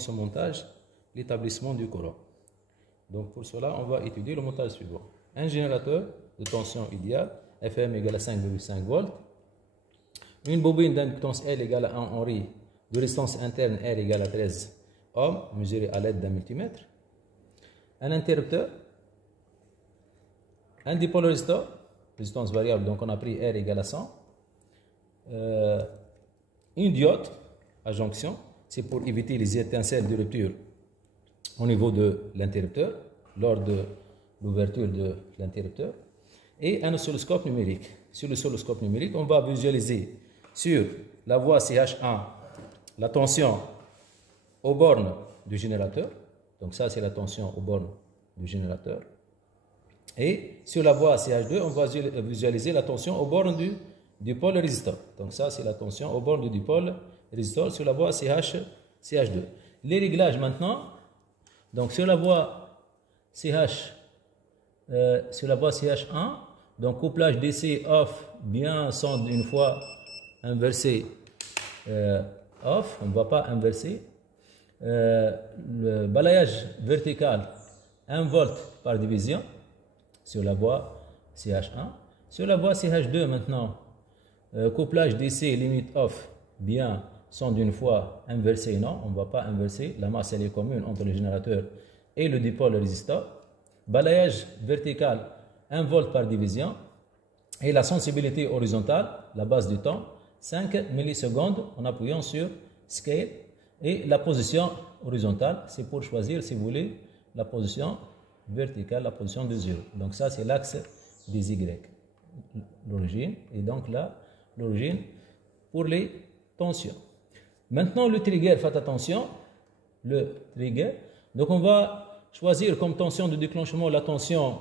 ce montage l'établissement du courant. Donc pour cela, on va étudier le montage suivant. Un générateur de tension idéale, FM égale à 5,5 volts. Une bobine d'inductance L égale à 1 Henry, de résistance interne R égale à 13 ohms, mesurée à l'aide d'un multimètre. Un interrupteur, un dipolaristor, résistance variable, donc on a pris R égale à 100. Une diode à jonction, c'est pour éviter les étincelles de rupture au niveau de l'interrupteur, lors de l'ouverture de l'interrupteur. Et un oscilloscope numérique. Sur l'oscilloscope numérique, on va visualiser sur la voie CH1 la tension aux bornes du générateur. Donc ça, c'est la tension aux bornes du générateur. Et sur la voie CH2, on va visualiser la tension aux bornes du dipôle résisteur. Donc ça, c'est la tension aux bornes du dipôle résisteur sur la voie CH2. Les réglages maintenant. Donc sur la voie CH1, donc couplage DC off, bien sans une fois inversé off, on ne va pas inverser. Le balayage vertical 1 volt par division sur la voie CH1. Sur la voie CH2 maintenant, couplage DC limite off, bien sans d'une fois inversé, non, on ne va pas inverser, la masse elle est commune entre le générateur et le dipôle résisteur. Balayage vertical 1 volt par division et la sensibilité horizontale, la base du temps, 5 millisecondes en appuyant sur Scale. Et la position horizontale, c'est pour choisir, si vous voulez, la position verticale, la position de 0. Donc ça, c'est l'axe des Y, l'origine, et donc là, l'origine pour les tensions. Maintenant, le trigger, faites attention, le trigger. Donc on va choisir comme tension de déclenchement la tension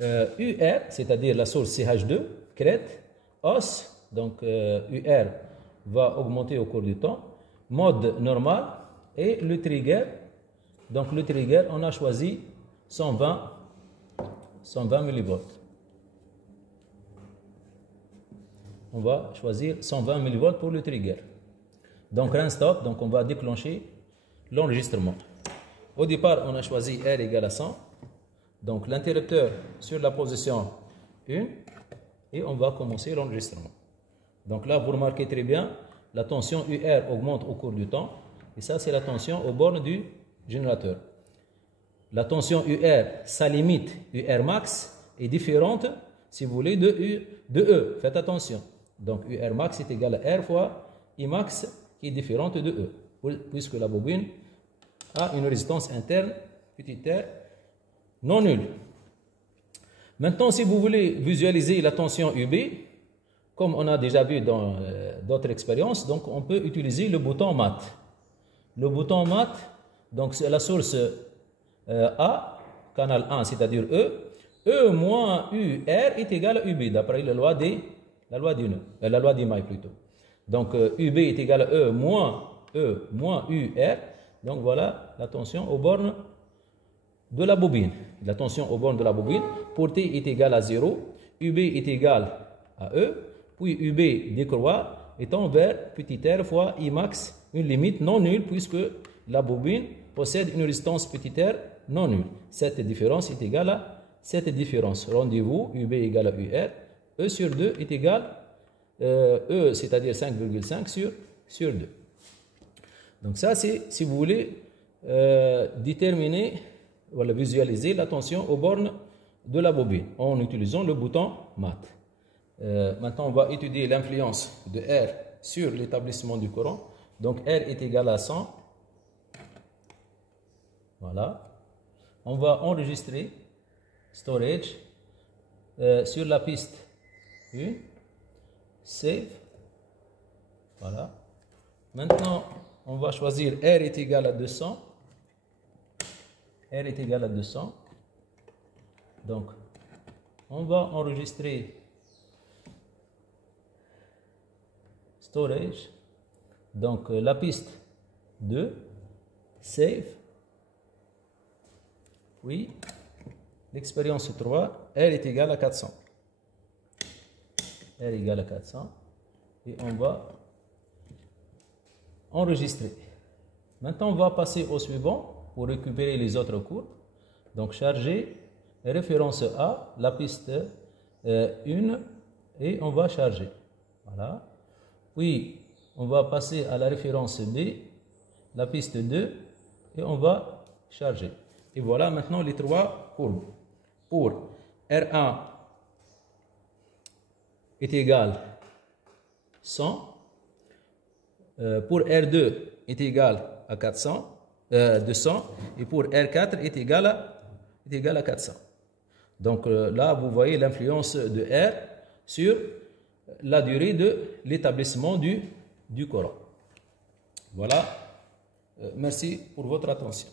UR, c'est-à-dire la source CH2, crête, os, donc UR va augmenter au cours du temps, mode normal, et le trigger, donc le trigger, on a choisi 120 mV. On va choisir 120 mV pour le trigger. Donc run stop, donc on va déclencher l'enregistrement. Au départ, on a choisi R égale à 100. Donc l'interrupteur sur la position 1 et on va commencer l'enregistrement. Donc là, vous remarquez très bien, la tension UR augmente au cours du temps et ça, c'est la tension aux bornes du générateur. La tension UR, sa limite UR max est différente, si vous voulez, de E. Faites attention. Donc UR max est égal à R fois I max qui est différente de E, puisque la bobine a une résistance interne, petit r, non nulle. Maintenant, si vous voulez visualiser la tension UB, comme on a déjà vu dans d'autres expériences, donc on peut utiliser le bouton mat. Le bouton mat, donc c'est la source A, canal 1, c'est-à-dire E. E moins UR est égal à UB, d'après la loi des mailles plutôt. Donc UB est égal à E moins UR. Donc voilà la tension aux bornes de la bobine. La tension aux bornes de la bobine, pour T est égal à 0, UB est égal à E, puis UB décroît étant vers petit r fois I max, une limite non nulle puisque la bobine possède une résistance petit r non nulle. Cette différence est égale à cette différence. Rendez-vous, UB égale à UR, E sur 2 est égal E, c'est-à-dire 5,5 sur 2. Donc ça, c'est, si vous voulez, déterminer, voilà, visualiser la tension aux bornes de la bobine en utilisant le bouton mat. Maintenant, on va étudier l'influence de R sur l'établissement du courant. Donc R est égal à 100. Voilà. On va enregistrer storage sur la piste 1. Save. Voilà. Maintenant, on va choisir R est égal à 200. R est égal à 200. Donc, on va enregistrer storage. Donc, la piste 2. Save. Oui. L'expérience 3. R est égal à 400. R égale à 400. Et on va enregistrer. Maintenant, on va passer au suivant pour récupérer les autres courbes. Donc, charger référence A, la piste 1, et on va charger. Voilà. Puis, on va passer à la référence B, la piste 2, et on va charger. Et voilà maintenant les trois courbes. Pour R1 est égal 100, pour R2 est égal à 200, et pour R4 est égal à 400. Donc là, vous voyez l'influence de R sur la durée de l'établissement du Coran. Voilà. Merci pour votre attention.